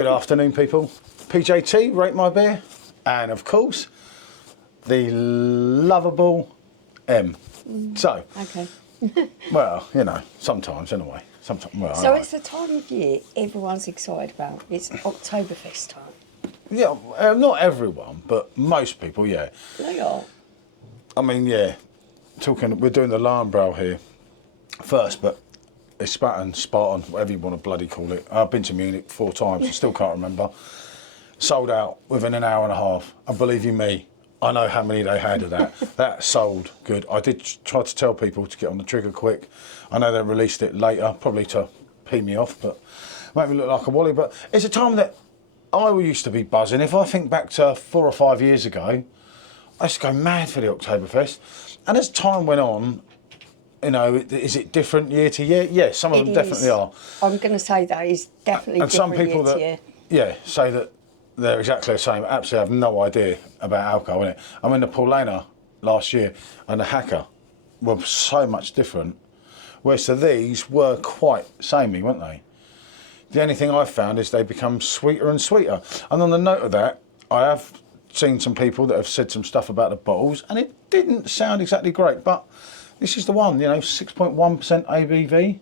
Good afternoon, people. PJT, Rate My Beer, and of course, the lovable M. So, okay. well, you know, sometimes anyway. Sometimes. Well, So it's the time of year everyone's excited about. It's Oktoberfest time. Yeah, not everyone, but most people, yeah. They are. I mean, yeah. We're doing the Lowenbrau here first, but it's Spartan, whatever you want to bloody call it. I've been to Munich 4 times, I still can't remember. Sold out within an hour and a half. And believe you me, I know how many they had of that. That sold good. I did try to tell people to get on the trigger quick. I know they released it later, probably to pee me off, but make me look like a wally. But it's a time that I used to be buzzing. If I think back to 4 or 5 years ago, I used to go mad for the Oktoberfest. And as time went on, you know, is it different year to year? Yeah, some of them definitely are. I'm going to say that is definitely and different some people year to year. Yeah, say that they're exactly the same. Absolutely have no idea about alcohol, innit? I mean, the Paulaner last year and the Hacker were so much different, whereas these were quite samey, weren't they? The only thing I've found is they become sweeter and sweeter. And on the note of that, I have seen some people that have said some stuff about the bottles, and it didn't sound exactly great, but this is the one, you know, 6.1% ABV.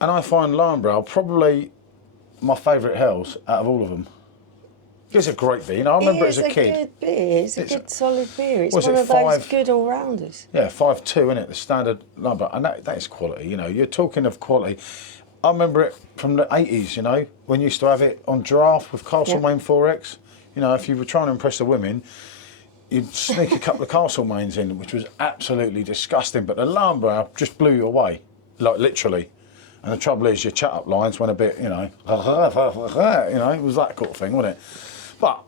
And I find Lowenbrau probably my favourite hells out of all of them. It's a great beer. You know, I remember it as a kid. It's a good beer. It's a good solid beer. It's Was one it of those 5? good all-rounders. Yeah, 5.2, isn't it? The standard Lowenbrau. And that is quality, you know. You're talking of quality. I remember it from the 80s, you know, when you used to have it on draft with Castlemaine 4X. You know, if you were trying to impress the women, you'd sneak a couple of Castlemaines in, which was absolutely disgusting. But the Lowenbrau just blew you away, like literally. And the trouble is, your chat-up lines went a bit, you know, it was that kind of thing, wasn't it? But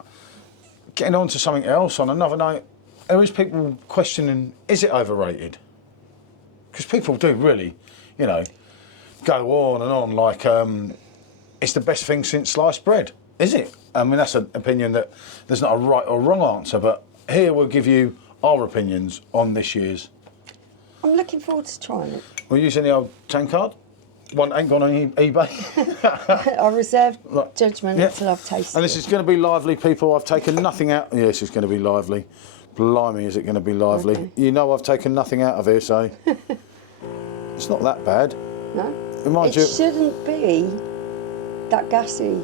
getting on to something else, on another note, there is people questioning, is it overrated? Because people do really, you know, go on and on like it's the best thing since sliced bread. Is it? I mean, that's an opinion that there's not a right or wrong answer, but here we'll give you our opinions on this year's. I'm looking forward to trying it. We're using the old tank card. One ain't gone on eBay. I reserve judgment until I've tasted it. And this is going to be lively, people. I've taken nothing out. Yeah, this is going to be lively. Blimey, is it going to be lively. Okay. You know I've taken nothing out of here, so it's not that bad. No? It shouldn't be that gassy.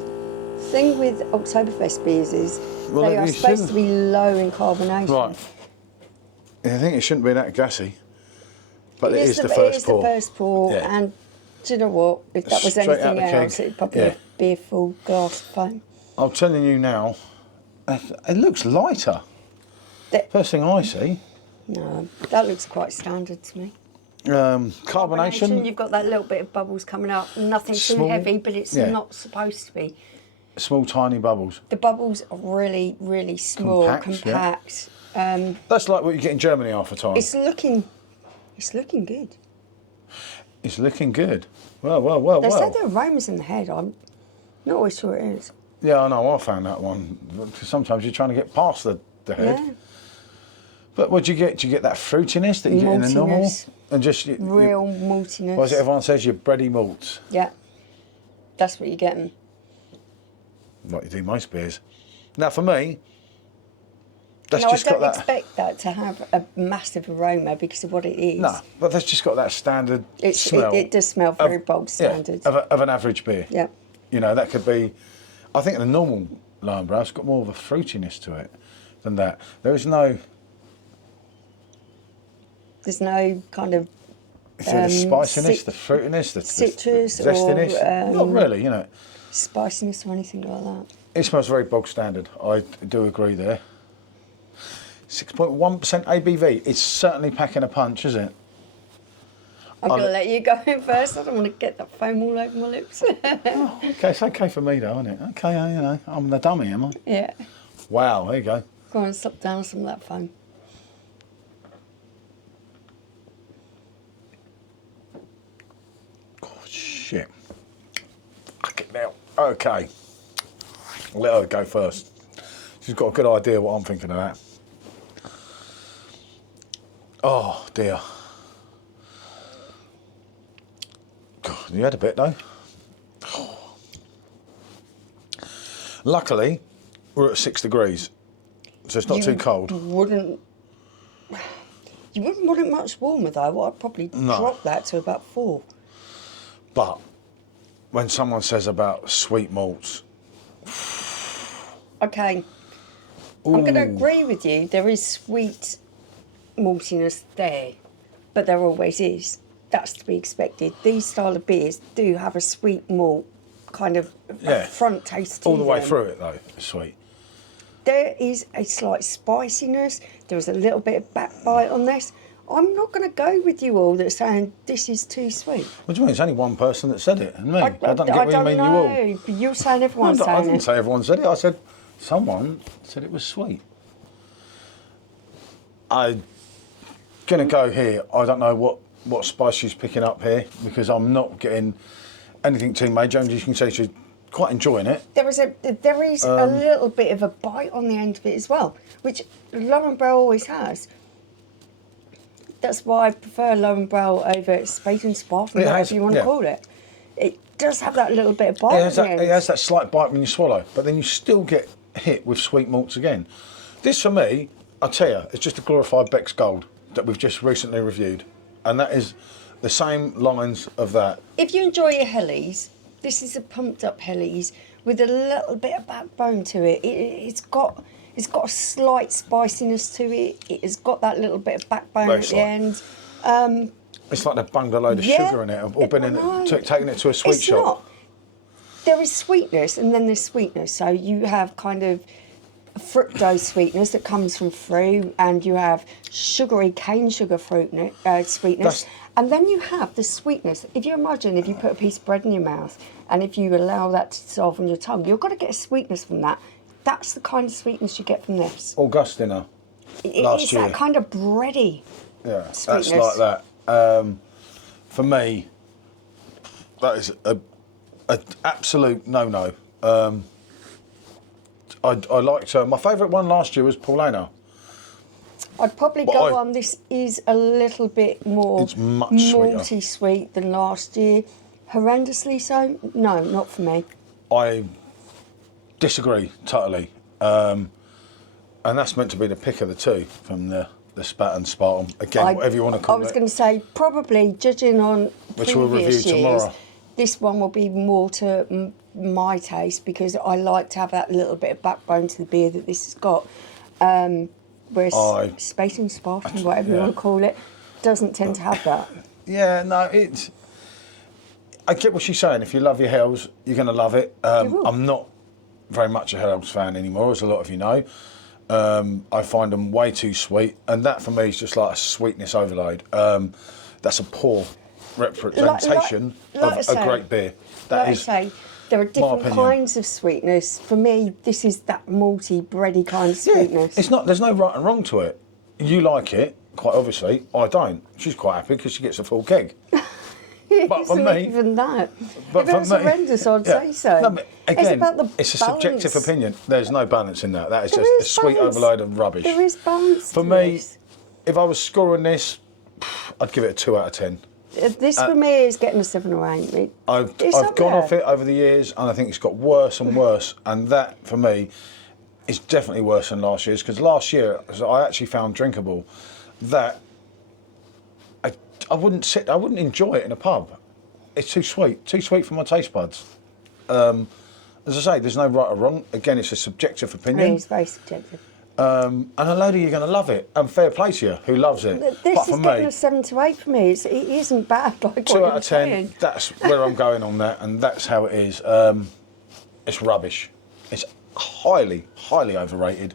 Thing with Oktoberfest beers is they are supposed to be low in carbonation. Right. I think it shouldn't be that gassy. But it is the first pour. It is the first pour, and do you know what? If that was anything else, it'd probably be a full glass of foam. I'm telling you now, it looks lighter. First thing I see. No, that looks quite standard to me. Carbonation. You've got that little bit of bubbles coming up. Nothing too heavy, but it's not supposed to be. Small, tiny bubbles. The bubbles are really, really small, compact. Yeah. That's like what you get in Germany half the time. It's looking good. It's looking good. Well. They said the aroma's in the head. I'm not always sure it is. Yeah, I know. I found that one. Because sometimes you're trying to get past the head. Yeah. But what do you get? Do you get that fruitiness that you get in the normal? And just real maltiness. Well, as everyone says, your bready malts. Yeah. That's what you're getting. Like you do most beers. Now, for me, that's I just got that. I don't expect that to have a massive aroma because of what it is. No, but that's just got that standard smell. It does smell very bulk standard. Yeah, of an average beer. Yeah. You know, that could be. I think the normal Lowenbrau's got more of a fruitiness to it than that. There's no kind of. The spiciness, the fruitiness, the citrus, the zestiness. Or, not really, you know. Spiciness or anything like that. It smells very bog standard. I do agree there. 6.1% ABV. It's certainly packing a punch, isn't it? I'm going to let you go in first. I don't want to get that foam all over my lips. Oh, okay, it's okay for me though, isn't it? Okay, you know, I'm the dummy, am I? Yeah. Wow, there you go. Go on, suck down some of that foam. Oh, shit. Fuck it now. Okay. I'll let her go first. She's got a good idea what I'm thinking of that. Oh, dear. God, you had a bit, though. Oh. Luckily, we're at 6 degrees, so it's not too cold. You wouldn't want it much warmer though. I'd probably drop that to about 4. But when someone says about sweet malts... Okay, I'm going to agree with you. There is sweet maltiness there, but there always is. That's to be expected. These style of beers do have a sweet malt kind of front taste to them. All the way through it though, it's sweet. There is a slight spiciness. There is a little bit of backbite on this. I'm not going to go with you all that's saying this is too sweet. What do you mean? It's only one person that said it, and me. I don't get I what don't you mean, know, you all. but you're saying everyone's saying it. I didn't say everyone said it. I said someone said it was sweet. I'm going to go here. I don't know what spice she's picking up here because I'm not getting anything too major. And you can say she's quite enjoying it. There is a little bit of a bite on the end of it as well, which Lowenbrau always has. That's why I prefer Lowenbrau over Spade and Spot, whatever you want to call it. It does have that little bit of bite at the end. It has that slight bite when you swallow, but then you still get hit with sweet malts again. This for me, I tell you, it's just a glorified Beck's Gold that we've just recently reviewed. And that is the same lines of that. If you enjoy your Hellies, this is a pumped up Hellies with a little bit of backbone to it. It's got a slight spiciness to it. It has got that little bit of backbone at the end. It's like they've bunged a load of sugar in it or taken it to a sweet shop. Not. There is sweetness and then there's sweetness. So you have kind of fructose sweetness that comes from fruit, and you have sugary cane sugar sweetness, and then you have the sweetness. If you imagine if you put a piece of bread in your mouth and if you allow that to dissolve on your tongue, you've got to get a sweetness from that. That's the kind of sweetness you get from this. Augustina last year. It's that kind of bready sweetness. That's like that. For me, that is an absolute no-no. I liked my favourite one last year was Paulana. I'd probably go on. This is a little bit more malty sweet than last year. Horrendously so? No, not for me. I disagree totally. And that's meant to be the pick of the two from the Spat and Spartan. Again, whatever you want to call it. I was going to say, probably judging on which we'll review tomorrow. This one will be more to my taste because I like to have that little bit of backbone to the beer that this has got. Whereas Space and Spartan, whatever you want to call it, doesn't tend to have that. Yeah, no, it's... I get what she's saying. If you love your Hells, you're going to love it. I'm not very much a Hells fan anymore, as a lot of you know. I find them way too sweet, and that for me is just like a sweetness overload. That's a poor representation of a great beer. That is, I say, there are different kinds of sweetness. For me, this is that malty, bready kind of sweetness. It's not. There's no right and wrong to it. You like it, quite obviously. I don't. She's quite happy because she gets a full keg. But for me, even that. If it was horrendous, I'd say so. No, but again, it's about the it's a balance. subjective opinion. There's no balance in that. That is just a sweet overload of rubbish. There is balance. For me, if I was scoring this, I'd give it a 2 out of 10. This for me is getting a 7 or 8. I've gone off it over the years, and I think it's got worse and worse. And that, for me, is definitely worse than last year's. Because last year, I actually found drinkable that I wouldn't enjoy it in a pub. It's too sweet for my taste buds. As I say, there's no right or wrong. Again, it's a subjective opinion. It is very subjective. And a load of you are going to love it, and fair play to you who loves it. This is getting a 7 to 8 for me. It isn't bad. Like 2 out of 10. That's where I'm going on that, and that's how it is. It's rubbish. It's highly overrated,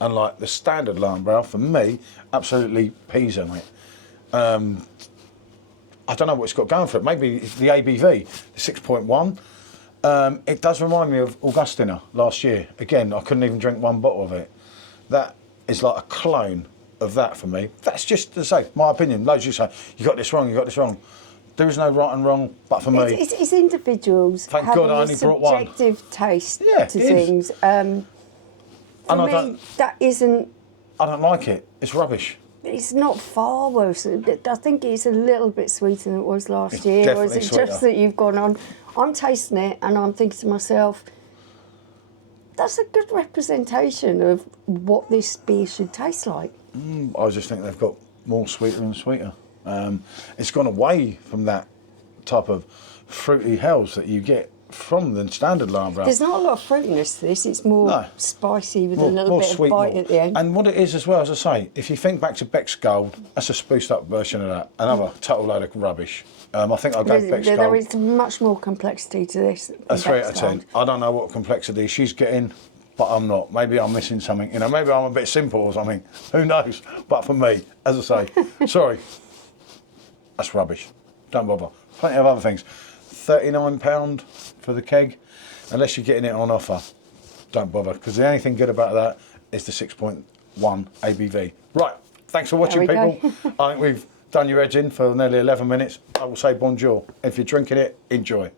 and like the standard Lowenbrau for me, absolutely peas on it. I don't know what it's got going for it. Maybe it's the ABV, the 6.1. It does remind me of Augustina last year. Again, I couldn't even drink one bottle of it. That is like a clone of that for me. That's just to say, my opinion. Loads of you say, you got this wrong. There is no right and wrong, but for me... It's individuals thank having God I only brought one. subjective taste to things. For me, that isn't... I don't like it. It's rubbish. It's not far worse. I think it's a little bit sweeter than it was last year. Or is it sweeter. just that you've gone on? I'm tasting it and I'm thinking to myself, that's a good representation of what this beer should taste like. I just think they've got more sweeter and sweeter. It's gone away from that type of fruity hells that you get from the standard Lowenbrau. There's not a lot of fruitiness to this. It's more spicy with a little bit of bite at the end. And what it is as well, as I say, if you think back to Beck's Gold, that's a spruced up version of that. Another total load of rubbish. I think I'll go Beck's Gold. There is much more complexity to this. A 3 out of 10. I don't know what complexity she's getting, but I'm not. Maybe I'm missing something. You know, maybe I'm a bit simple or something. Who knows? But for me, as I say, sorry, that's rubbish. Don't bother. Plenty of other things. £39 for the keg, unless you're getting it on offer. Don't bother, because the only thing good about that is the 6.1 ABV. Right, thanks for watching, people. I think we've done your edge in for nearly 11 minutes. I will say bonjour. If you're drinking it, enjoy.